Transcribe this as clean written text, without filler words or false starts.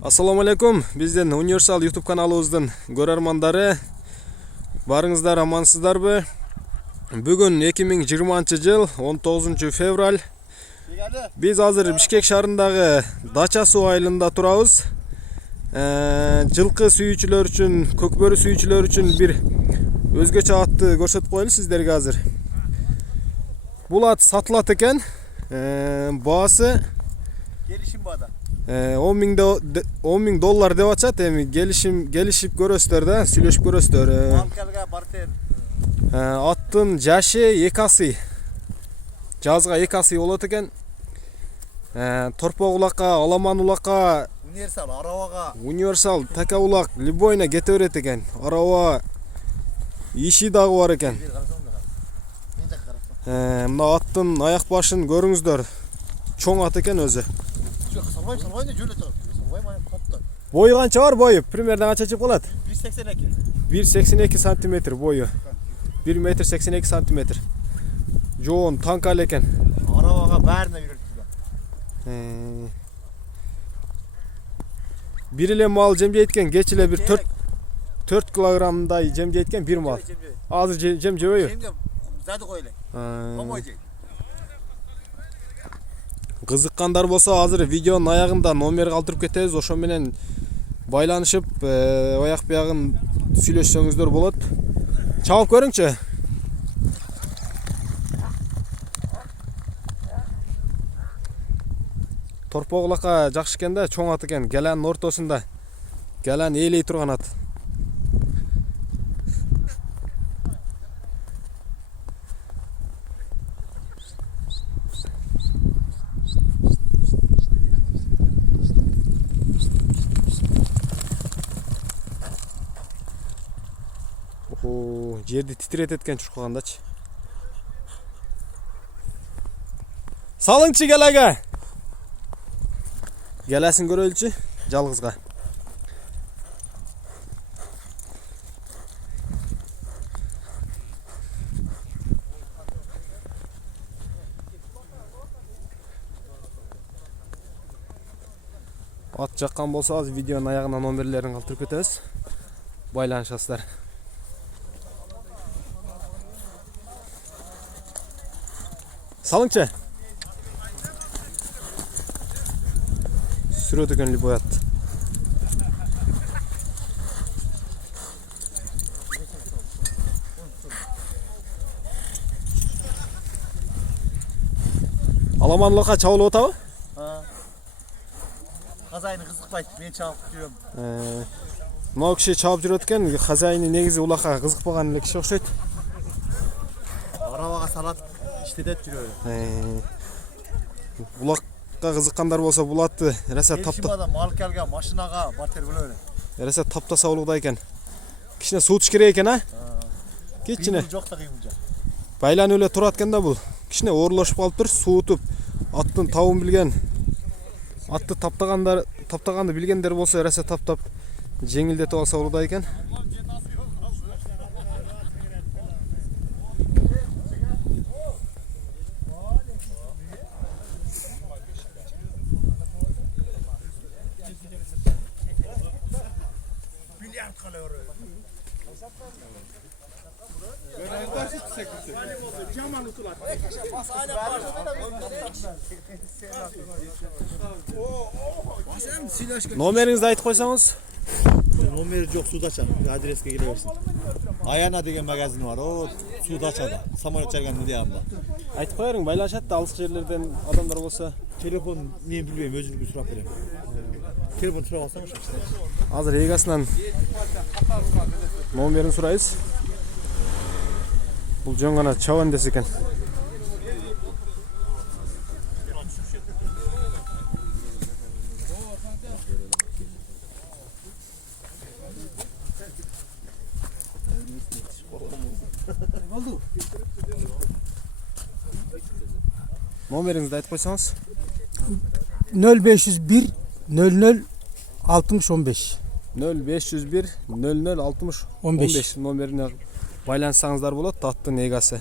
Assalamu alaikum. Бизден Universal YouTube каналыбыздын көрөрмандары. Барыңыздар, амансыздарбы? Бүгүн 2020 жыл 19 февраль. Биз азыр Бишкек шаарындагы Дача суу айылында турабыз. Жылкы сүйүүчүлөр үчүн, көкбөрү сүйүүчүлөр үчүн бир өзгөчө атты көрсөтүп коелу сиздерге азыр. Бул ат сатылат экен. Баасы Gelişim bada. $10.000 деп атышат. Эми келишип көрөсүздөр да, сүйлөшүп көрөсүздөр. Малкалга бартер. Аттын жашы 2 асы. Жазга 2 асы болот экен. Торпок улакка, Аламан улакка, Universal аравага. Universal така улак любойна кете берет экен. Арава иши дагы бар экен. Мына аттын аяк башын көрүңүздөр. Чоң ат экен өзү. Salvayın şöyle çal. Salvayın topta. Boyu kança var boyu? Примерно kança çıkıp kalat? 1.82. 1.82 santimetre boyu. 1.82 m santimetre. Joğun tankal eken. Aravaga bärine yürüttü. Bir ile mal cemce etken geç ile bir 4 kilogramday cemce etken bir mal. Azır cemce boyu. Cemce zadı koyle. Komoydu. Kızıkkanдар болсо азыр видеонун аягында номер калтырып кетебиз, ошо менен байланышып, аяк биягын сүйлөшсөңүздөр болот. Чабып көрүңчү. Торпок улакка жакшы экен да, чоң ат экен. Геланын ортосунда. Гелан ээлей турган ат. Жерди титиретет экен чуркагандачы. Салыңчы гелага. Геласин көрөлүчү жалгызга. Ат жаккан болсо азыр видеонун аягына номерлерин калтырып кетебиз. Байланышасыздар. Salınçı. Sürüyordu gönlü boyat. Alamanlığa çavulu otağı? Kazayını kızıkpaydı. Ben çabuk diyorum. Mağ kişi çabuk жүрөткен, kazayını negizi ulaka kızıkpağan ile kişi okşaydı. Aravaga salat. İştedet duruyor. Улакка кызыккандар болсо бул атты раса tapta. Malkalga, машинаga бартер бөлө. Раса таптаса улукта экен. Кичине суутуш керек экен, а? Кичине. Жок да кыймылжа. Байланып эле турат экен да бул. Кичине оорлошуп калыптыр, суутуп аттын табын билген. Атты таптаганды билгендер болсо раса таптап жеңилдетип алса улукта экен. Номеріңізді айтып қойсаңыз? Номері жоқ, Судача. Адреске келе берсин. Аяна деген магазин бар. О, Судачада. Самолет жарган диярында. Айтып қойырың, байланышат да алыс жерлерден адамдар болса. Телефон мен билбейм, өзүнүкү сурап берем. Телефон сурап алсаңыз. Азыр эгасынан номерин сурайбыз. Бул жөн гана чабан десе экен. Номеріңізді айтып қойсаңыз? 0501 00 60 15. 0501 00 60 15 номеріне байланысаңыздар болот, аттын эгасы.